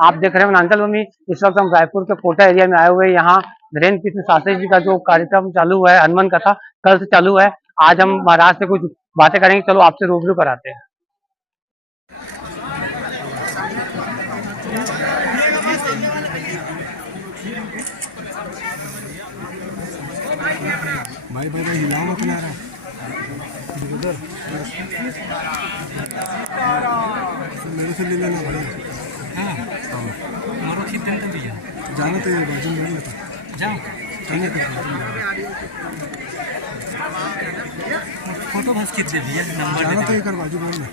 आप देख रहे हैं वनांचल भूमि। इस वक्त हम रायपुर के कोटा एरिया में आए हुए हैं। यहाँ धीरेन्द्र कृष्ण शास्त्री जी का जो कार्यक्रम चालू हुआ है, हनुमान कथा कल से चालू है। आज हम महाराज से कुछ बातें करेंगे। चलो आपसे रूबरू कराते हैं। भाई हिलाओ मत ना रहा मेरे से ले लेना भाई। हाँ मारो खींच देना भैया जाना तो ये बाजू नहीं लेता जाओ जाने तो फोटो बस खींच दे भैया नंबर जाना तो ये कर बाजू नहीं लेता।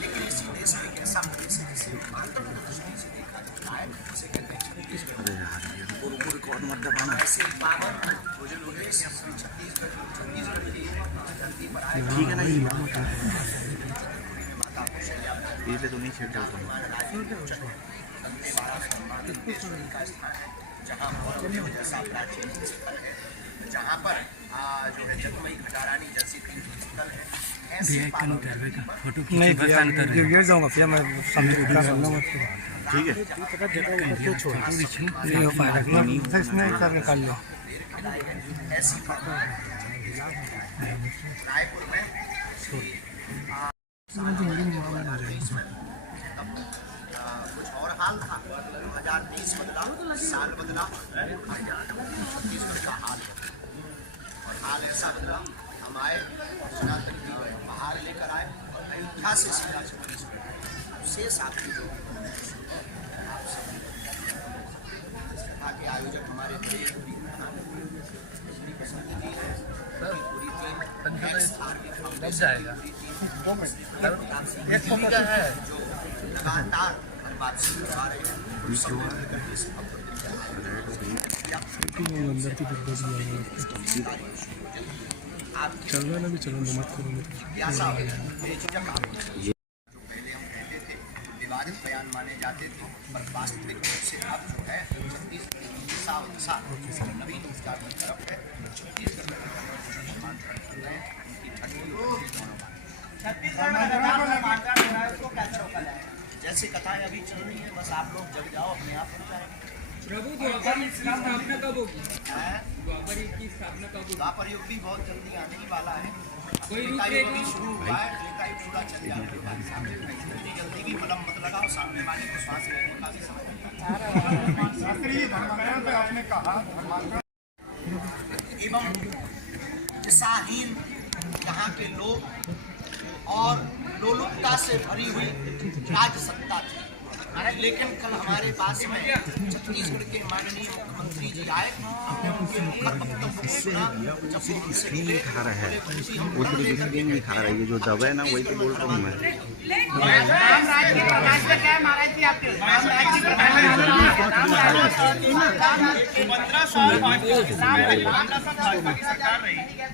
लेकिन इसी देश में एक ऐसा प्रदेश है जिसे मातृत्व दृष्टि से देखा जाता है, उसे कहते हैं छत्तीसगढ़। ऐसे 52 भोजन प्रदेश छत्तीसगढ़ की धरती पर आए। ठीक है ना, माता को तो नहीं छेड़ता जहाँ जैसा प्राचीन स्थल है, जहाँ पर जो है जगमई घटारानी जैसी स्थल है। फोटो नहीं गिर जाऊंगा फिर मैं सामने ठीक है नहीं हो पाएगा इसमें कर निकाल लो। रायपुर में कुछ और हाल था। 2020 बदला, साल बदला, छत्तीसगढ़ का हाल है। और हाल ऐसा बदला, हम आए सनातन की बाहर लेकर आए और अयोध्या से सीधा छत्तीसगढ़ शेष आपकी जो कथा के आयोजक हमारे बड़े श्री बसंत जी हैं, पूरी टीम लग जाएगा जो लगातार हर बात से आ रहे हैं। अंदर की चलना ना भी चलो मत करो। विवादित बयान माने जाते थे, पर वास्तविक रूप से अब जो है छत्तीसगढ़ नवीन उसका भी तरफ है। छत्तीसगढ़ जैसी कथाएं अभी चल रही है, बस आप लोग जग जाओ, अपने आप हो जाएंगे। प्रभु द्वापर युग की स्थापना कब होगी? द्वापर युग की स्थापना कब होगी? द्वापर युग भी बहुत जल्दी आने ही वाला है। कोई भी शुरू हुआ है, पूरा चल जाएगा। जल्दी भी मलम मत लगाओ, सामने वाले को श्वास लेने का भी समय एवं दिशाहीन यहाँ के लोग और लोलुपता से भरी हुई राज सत्ता थी। लेकिन कल हमारे पास में छत्तीसगढ़ के माननीय मुख्यमंत्री जी आए, हमने उनके मुखर वक्तव्य को सुना। जब वो हमसे मिले, खा रहा है वो तो नहीं खा रहा है, ये जो दवा है ना वही तो बोल रहा हूँ मैं।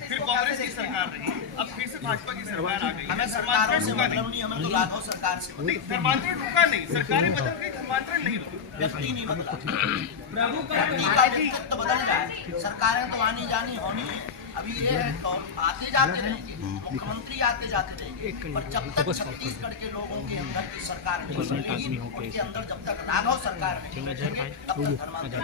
फिर कांग्रेस की सरकार रही, अब फिर से भाजपा की सरकार आ गई। हमें सरकारों से मतलब नहीं, हमें तो राघव सरकार से धर्मांतरण रुका नहीं, सरकारें बदल गई, धर्मांतरण नहीं रुका। व्यक्ति नहीं बदला, व्यक्ति का व्यक्तित्व बदल जाए। सरकारें तो आनी जानी होनी है, अभी ये है तो आते जाते रहेंगे, मुख्यमंत्री आते जाते रहेंगे, पर जब तक छत्तीसगढ़ के लोगों के अंदर की सरकार नहीं बनेगी, उनके अंदर जब तक राघव सरकार नहीं बनेगी, तब तक धर्मांतरण।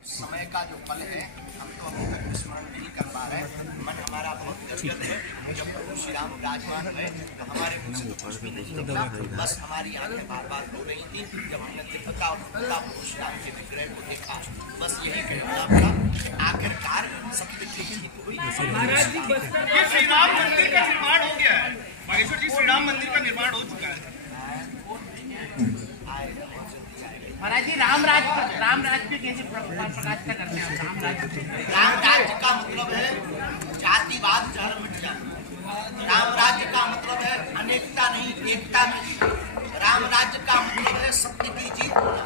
समय का जो पल है, हम तो अभी तक स्मरण नहीं कर पा रहे। मन हमारा बहुत गदगद है। जब प्रभु श्री राम विराजमान हुए तो हमारे मुँह से कुछ भी नहीं निकला, बस हमारी आंखें बार बार रो रही थी जब हमने तिब्बता और प्रभु श्री राम के विग्रह को देखा। बस यही कहना था, आखिरकार सत्य की जीत हुई। ये श्री राम मंदिर का निर्माण हो गया है, बागेश्वर जी, श्री राम मंदिर का निर्माण हो चुका है। महाराज जी राम राज्य पे कैसे प्रकाश का करते हैं? राम राज्य का मतलब है जातिवाद जहर मिट जाना। राम राज्य का मतलब है अनेकता नहीं, एकता में जीत। राम राज्य का मतलब है सत्य की जीत होना।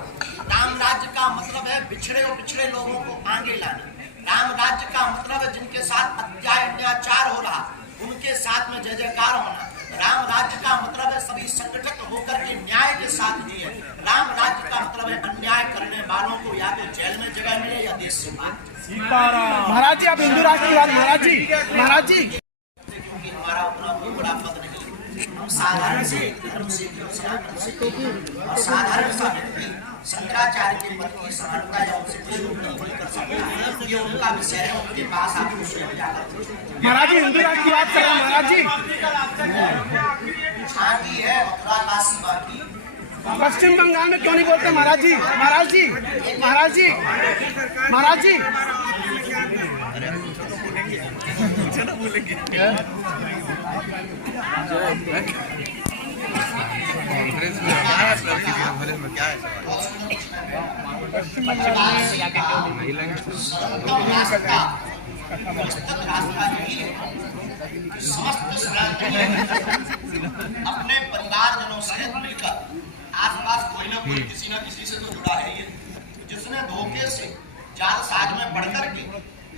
राम राज्य का मतलब है बिछड़े और पिछड़े लोगों को आगे लाना। राम राज्य का मतलब है जिनके साथ अत्याचार हो रहा उनके साथ में जय जयकार होना। राम राज्य का मतलब है सभी संगठित होकर के न्याय के साथ जिए। राम राज्य का मतलब है अन्याय करने वालों को या तो जेल में जगह मिले या देश से बाहर। महाराज जी आप हिंदू राष्ट्र की बात, महाराज जी क्योंकि हमारा उतना कोई बड़ा पद नहीं, हम साधारण से धर्म से और साधारण सा व्यक्ति शंकराचार्य के पद की समानता या उनसे कोई नहीं कर सकता। ये उनका विषय है, उनके पास आप उसमें जाकर महाराज जी हिंदू राष्ट्र की बात कर रहे हैं महाराज जी। शांति है मथुरा काशी बाकी। पश्चिम बंगाल में क्यों नहीं बोलते महाराज जी? महाराज जी महाराज जी महाराज जी समस्त अपने परिवारजनों सहित मिलकर आसपास कोई ना कोई किसी न किसी से तो जुड़ा है। ये जिसने धोखे से जालसाज में पढ़कर के,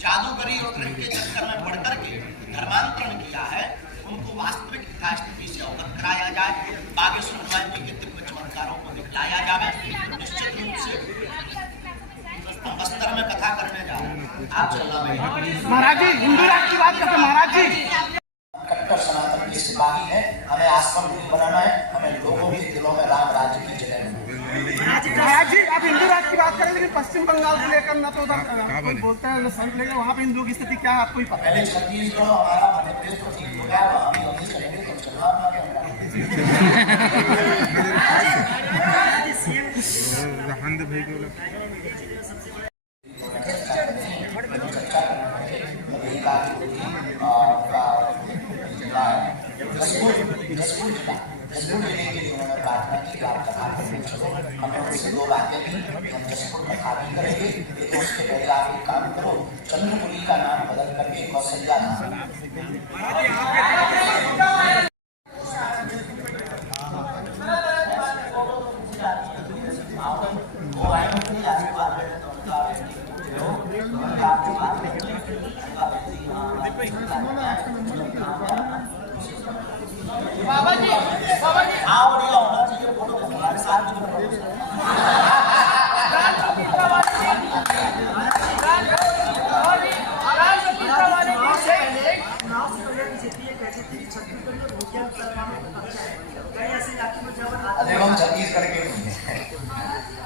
जादूगरी और ट्रिक के चक्कर में पढ़कर के धर्मांतरण किया है, उनको वास्तविक स्थिति से अवगत कराया जाए, बागेश्वर हनुमान जी के दिव्य चमत्कारों को दिखलाया जाए। निश्चित रूप से हम बस्तर में कथा करने जा रहे हैं। आप चलना महाराज जी हिंदू राष्ट्र की बात करते महाराज जी। कट्टर सनातन के सिपाही है, हमें आश्रम नहीं बनाना है, हमें लोगों के दिलों में राम राज्य की जगह। महाराज जी आप हिंदू राष्ट्र की बात करें, लेकिन पश्चिम बंगाल को लेकर ना तो उधर बोलते हैं संघ लेकर, वहाँ पे हिंदू की स्थिति क्या है आपको ही पता है। पहले छत्तीसगढ़ हमारा मध्य प्रदेश को ठीक हो गया, वहाँ भी अभी चलेंगे तो चलना हमने उनसे दो बातें की, हम जसपुर में खाली करेंगे, तो उसके पहले आप एक काम करो, चंद्रपुरी का नाम बदल करके कौशल्या बाबा जी हाँ बढ़िया होना चाहिए फोटो हमारे साथ हम छत्तीसगढ़ के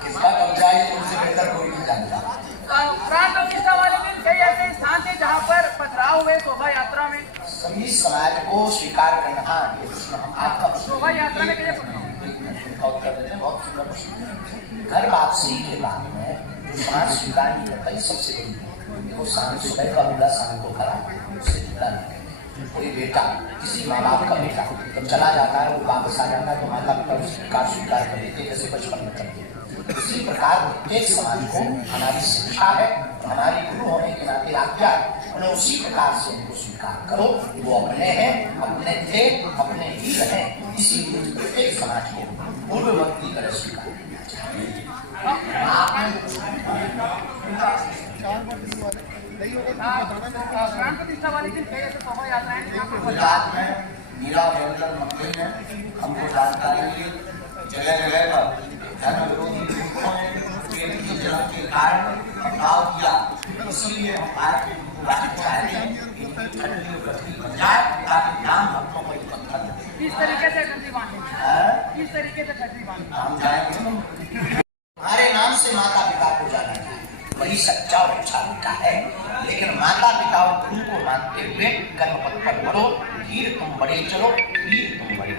किसका कब्जा है उनसे बेहतर कोई नहीं जानता। प्राण प्रतिष्ठा वाले दिन कई ऐसे स्थान थे जहाँ पर पथराव हुए शोभा यात्रा में। सभी समाज को स्वीकार करना, आपका शोभा यात्रा में कैसे उत्तर देते हैं, बहुत सुंदर। घर वापसी के बाद में जो समाज स्वीकार नहीं करता है सबसे बड़ी वो शाम सुबह का मिला शाम को खराब उससे जुड़ा नहीं। कोई बेटा किसी माँ बाप का बेटा जब चला जाता है वो वापस आ जाता है तो माता पिता उसका स्वीकार कर देते जैसे बचपन में करते। उसी प्रकार प्रत्येक समाज को हमारी शिक्षा है, हमारी गुरु होने के नाते आज्ञा है, उन्हें उसी प्रकार से उनको स्वीकार करो। वो अपने हैं, अपने थे, अपने ही रहे। इसीलिए प्रत्येक समाज को पूर्ववर्ती कर स्वीकार प्राण प्रतिष्ठा वाले दिन कई ऐसे शोभा यात्राएं गुजरात में नीला व्यंजन मंदिर में हमको जानकारी मिली, जगह जगह पर धर्म विरोधी लोगों ने की जलन के कारण बदलाव किया। इसीलिए हम भारत में चाहते हैं जाए ताकि नाम भक्तों को इकट्ठा करें। किस तरीके से गद्दी बांधे, किस तरीके से गद्दी बांधे हम जाएंगे हमारे नाम से माता पिता को जाना है, वही सच्चा और अच्छा बेटा है। लेकिन माता पिता और गुरु को मानते हुए कर्मपथ पर बढ़ो, धीर तुम बड़े चलो, वीर तुम बड़े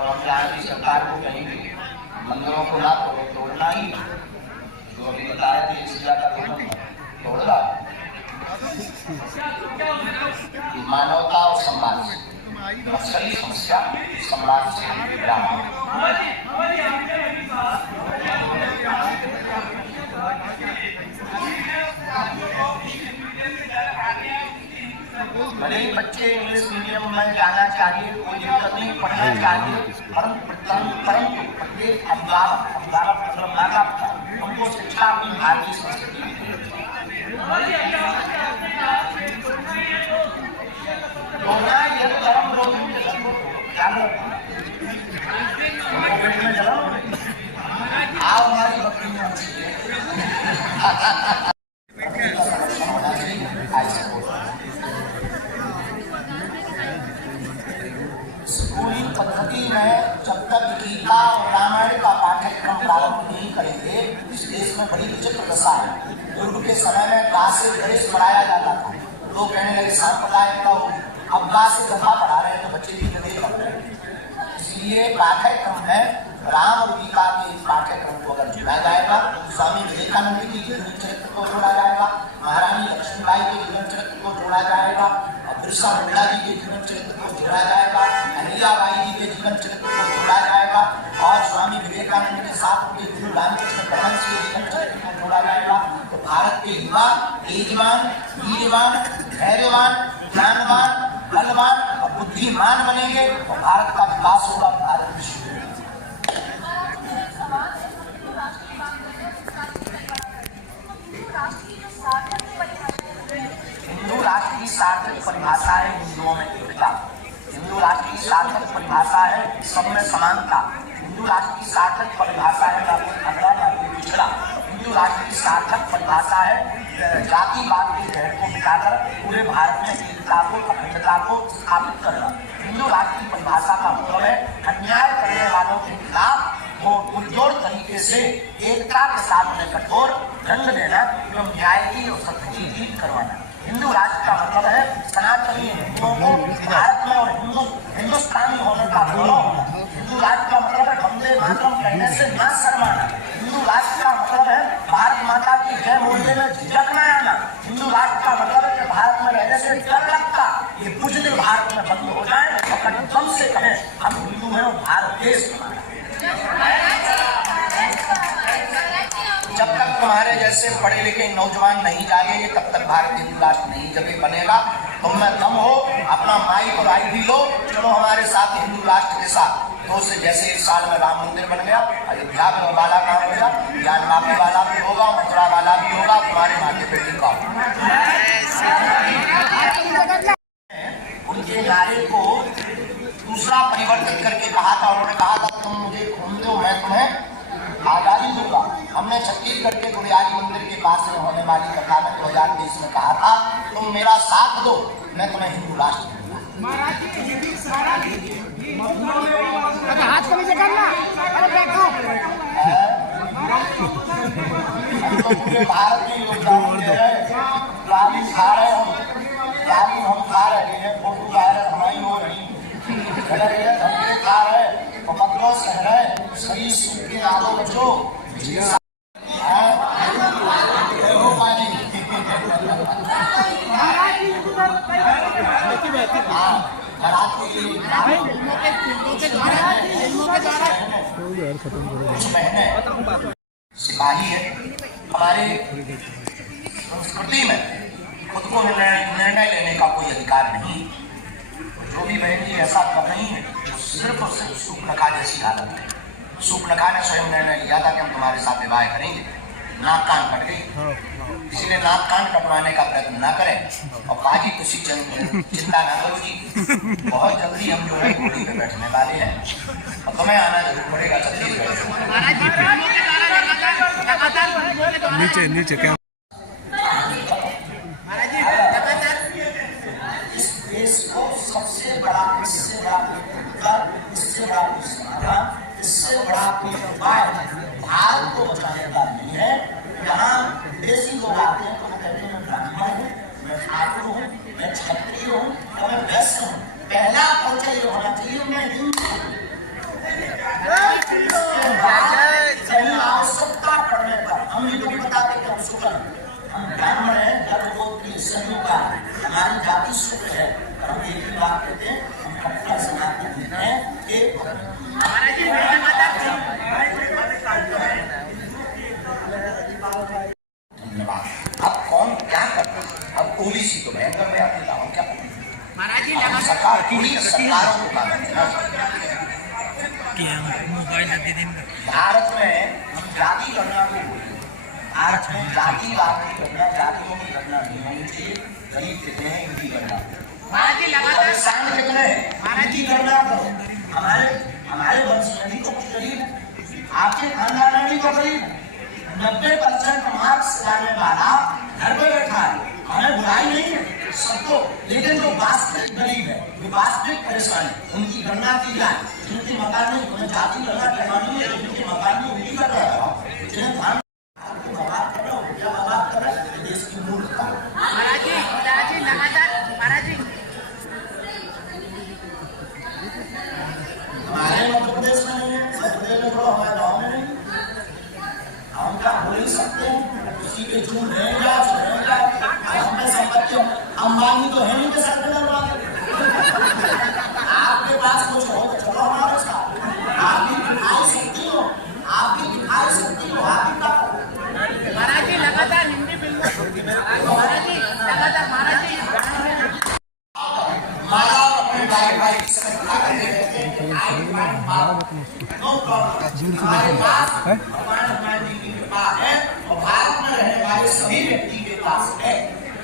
और सरकार को कहेंगे मंदिरों को ना तोड़ना ही, जो अभी बताया कि इस जगह तोड़ना मानवता और समाज असली समस्या समाज से भले ही बच्चे इंग्लिश मीडियम में जाना चाहिए, कोई दिक्कत नहीं, पढ़ना चाहिए, परंतु प्रत्येक अभिभावक मतलब माँ बाप उनको शिक्षा अपनी भारतीय संस्कृति में ये धर्म रोधी के सबको ध्यान रखना। आप हमारी बकरी में अच्छी है। स्कूली पद्धति में जब तक गीता और रामायण का पाठ्यक्रम प्रारंभ नहीं करेंगे, इस देश में बड़ी विचित्र दशा है। पूर्व के समय में गा से गणेश पढ़ाया जाता था, लोग कहने लगे सांप्रदायिक का हो, अब गा से गधा पढ़ा रहे हैं तो बच्चे धीरे धीरे पढ़ रहे हैं। इसलिए पाठ्यक्रम में राम और गीता के इस पाठ्यक्रम को अगर जोड़ा जाएगा, स्वामी विवेकानंद की जीवन चरित्र को जोड़ा जाएगा, महारानी लक्ष्मीबाई के जीवन चरित्र को जोड़ा जाएगा, बिरसा मुंडा जी के जीवन चरित्र को जोड़ा जाएगा, अहिल्याबाई जी के जीवन चरित्र को जोड़ा जाएगा और स्वामी विवेकानंद के साथ उनके गुरु रामकृष्ण परमहंस के जीवन चरित्र को जोड़ा जाएगा, तो भारत के युवा तेजवान, वीरवान, धैर्यवान, ज्ञानवान, बलवान और बुद्धिमान बनेंगे और भारत का विकास होगा। भारत विश्व हिंदू राष्ट्र की सार्थक परिभाषा है हिंदुओं में एकता। हिंदू राष्ट्र की सार्थक परिभाषा है सब में समानता। हिंदू राष्ट्र की सार्थक परिभाषा है अगड़ा ना पिछड़ा। हिंदू राष्ट्र की सार्थक परिभाषा है जातिवाद के जहर को मिटाकर पूरे भारत में एकता को, अखंडता को स्थापित करना। हिंदू राष्ट्र की परिभाषा का मतलब है अन्याय करने वालों के खिलाफ वो पुरजोर तरीके से एकता के साथ में कठोर दंड देना एवं न्याय की और सत्य की जीत करवाना। हिंदू राष्ट्र का मतलब है सनातनी हिंदुओं को भारत में और हिंदुस्तानी होने का गौरव। हिंदू राष्ट्र का मतलब है वंदे मातरम कहने से न शर्माना। हिंदू राष्ट्र का मतलब है भारत माता की जय बोलने में झिझक न आना। हिंदू राष्ट्र का मतलब है कि भारत में रहने से डर लगता, ये बुझने भारत में बंद हो जाए और कदम से कहें हम हिंदू हैं और भारत देश हमारा। जब तक तुम्हारे जैसे पढ़े लिखे नौजवान नहीं जागेंगे तब तक भारत हिंदू राष्ट्र नहीं जगह बनेगा। तुम में दम हो, अपना माइक और आईडी लो, चलो हमारे साथ हिंदू राष्ट्र के साथ। तो से जैसे इस साल में राम मंदिर बन गया, अयोध्या में वाला काम हो गया, ज्ञानवापी वाला भी होगा, मथुरा वाला भी होगा, तुम्हारे माथे पे टिका। उनके नारे को दूसरा परिवर्तित करके कहा था, उन्होंने कहा था तुम मुझे खून दो मैं तुम्हें आजादी दूंगा। हमने छत्तीसगढ़ के गुड़ियारी मंदिर के पास में होने वाली कथा में 2020 में कहा था तुम मेरा साथ दो मैं तुम्हें हिंदू राष्ट्र दूंगा। हाथ को नीचे करना, अरे देखो पूरे भारत में योगदान दे रहे गाली खा रहे हो, गाली हम खा रहे हैं, फोटो वायरल हमारी हो रही धमके खा रहे और बदलो सह रहे, शरीर सूख के आदो बचो सिपाही है। हमारे संस्कृति में खुद को निर्णय लेने का कोई अधिकार नहीं। जो भी बहन जी ऐसा कर रही है सिर्फ और सिर्फ सूखनखा जैसी हालत है। सूखनखा ने स्वयं निर्णय लिया था कि हम तुम्हारे साथ विवाह करेंगे, नाक कान कट गई, इसीलिए नाक कान कटवाने का प्रयत्न ना करें। और बाकी कुछ चिंता ना करो जी, बहुत जल्दी हम जो है घोड़ी पे बैठने वाले हैं और तुम्हें आना जरूर पड़ेगा छत्तीसगढ़। नीचे नीचे क्या सबसे बड़ा इससे बड़ा उपाय भारत को बचाने का नहीं है। यहाँ विदेशी लोग आते हैं तो वो कहते हैं मैं ब्राह्मण हूँ, मैं ठाकुर हूँ, मैं क्षत्रिय हूँ और मैं वैश्य हूँ। पहला परिचय ये होना चाहिए मैं हिंदू आवश्यकता पड़ने पर हम ये भी बताते कि हम शुक्र हम ब्राह्मण है, गर्भवती सभी का हमारी जाति शुक्र है। हम एक ही बात कहते हैं हम कट्टर सनातन हैं। धन्यवाद। अब कौन क्या करता है? अब ओबीसी तो भयंकर में आती था, हम क्या सरकार पूरी सरकारों को काम मोबाइल दे दिन भारत में हम जाति गणना को भारत में जातिवाद की गणना, जातियों की गणना नहीं होनी चाहिए। गरीब कितने हैं इनकी गणना, किसान कितने हैं इनकी गणना करो। हमारे वंश में भी तो कुछ गरीब, आपके खानदान में भी तो गरीब। 90% मार्क्स लाने वाला घर में बैठा है, हमें बुराई नहीं है सबको, लेकिन जो वास्तविक गरीब है, जो वास्तविक परेशानी, उनकी गणना की जाए। जिनके मकान में उन्हें जाति गणना करवानी है, जिनके मकान में उनकी कर रहा है, जिन्हें धान बर्बाद कर रहा हो, क्या बर्बाद कर रहा है, देश की मूर्खता। महाराज जी लगातार महाराज जी हमारे मध्य प्रदेश में नहीं है, मध्य प्रदेश में तो हमारे गाँव में नहीं, हम क्या बोल ही सकते हैं, किसी के झूठ रहेगा हमें संपत्ति। अंबानी तो है नहीं कि सकते आपके पास कुछ हो तो चलो हमारे साथ, आप भी दिखाई सकती हो, आप भी दिखाई सकती हो, आप भी तक। महाराज जी लगातार हिंदी फिल्मों महाराज जी लगातार महाराज जी माला अपने भाई भाई से खा कर देते हैं, नो प्रॉब्लम। हमारे पास भगवान जी की कृपा है और भारत में रहने वाले सभी व्यक्ति के पास है।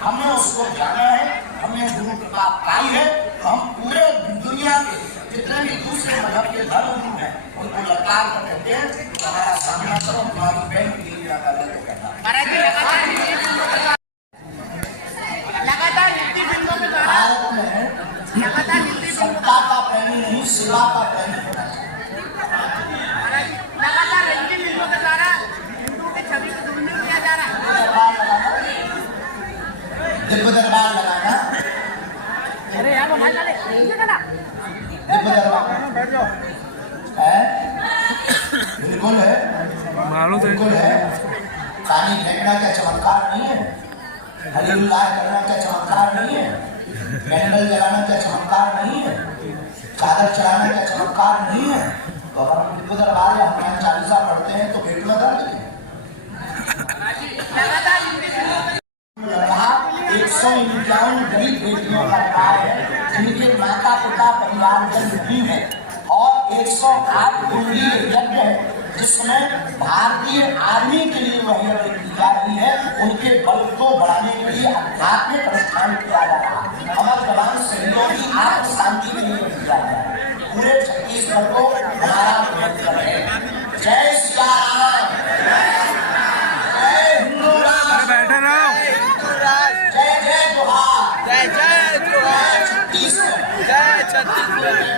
हमने उसको जाना है, हमने गुरु कृपा पाई है, तो हम पूरे दुनिया के जितने भी दूसरे मजहब के धर्म हैं उनको ललकार कर कहते हैं हमारा सामना करो, हमारी बहन के लिए महाराज जी लगातार हिंदी फिल्मों के भारत में लगातार हिंदी सत्ता का पहले नहीं, सेवा का पहले होना चाहिए। लगातार हिंदी फिल्मों के द्वारा हिंदुओं की छवि को दुर्नीत किया जा रहा है। दिव्य दरबार लगाना, अरे यार मोबाइल डाले दिव्य दरबार है, बिल्कुल है, बिल्कुल है। पानी फेंकना क्या चमत्कार नहीं है, हलीलुल्लाह करना क्या चमत्कार नहीं है, कैंडल जलाना क्या चमत्कार नहीं है, चादर चढ़ाना क्या चमत्कार नहीं है। तो अगर हम दिव्य दरबार या हनुमान चालीसा पढ़ते हैं तो पेट में दर्द है। लगातार हिंदी फिल्मों में 151 गरीब बेटियों का विवाह है जिनके माता पिता परिवारजन नहीं है, और 108 कुंडली यज्ञ है जिसमें भारतीय आर्मी के लिए वह यज्ञ की जा रही है, उनके बल को बढ़ाने के लिए आध्यात्मिक अनुष्ठान किया जा रहा है। हमारे जवान शहीदों की आत्म शांति के लिए किया जा रहा है। पूरे छत्तीसगढ़ को हमारा मदद कर रहे हैं। जय श्री राम, जय हिंदू राम, बैठे रहो, जय जय जोहार, जय जय जोहार, छत्तीसगढ़, जय छत्तीसगढ़।